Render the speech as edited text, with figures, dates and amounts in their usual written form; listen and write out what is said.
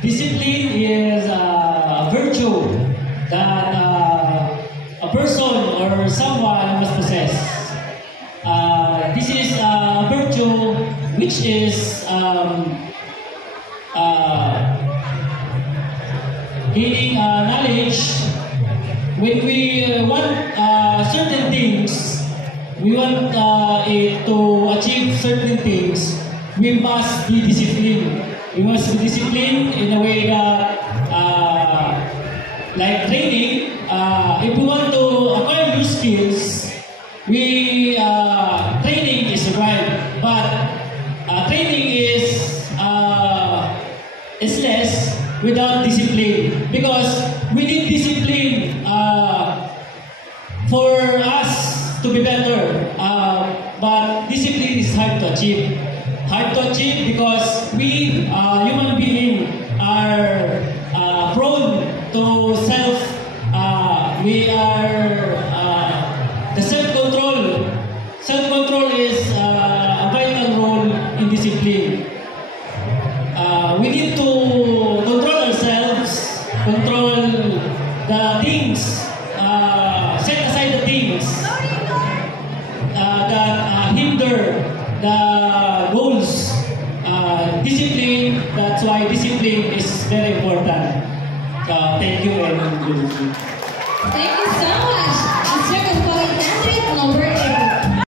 Discipline is a virtue that a person or someone must possess. This is a virtue which is gaining knowledge. When we want certain things, we want it to achieve certain things, we must be disciplined. We must be disciplined in a way that, like training, if we want to acquire new skills, training is required, but training is less without discipline, because we need discipline for us to be better. But discipline is hard to achieve. Hard to achieve because we, human beings, are prone to the self-control. Self-control is a vital role in discipline. We need to control ourselves, control the things, set aside the things that hinder the goals. Discipline, that's why discipline is very important. Thank you and good. Thank you so much. The second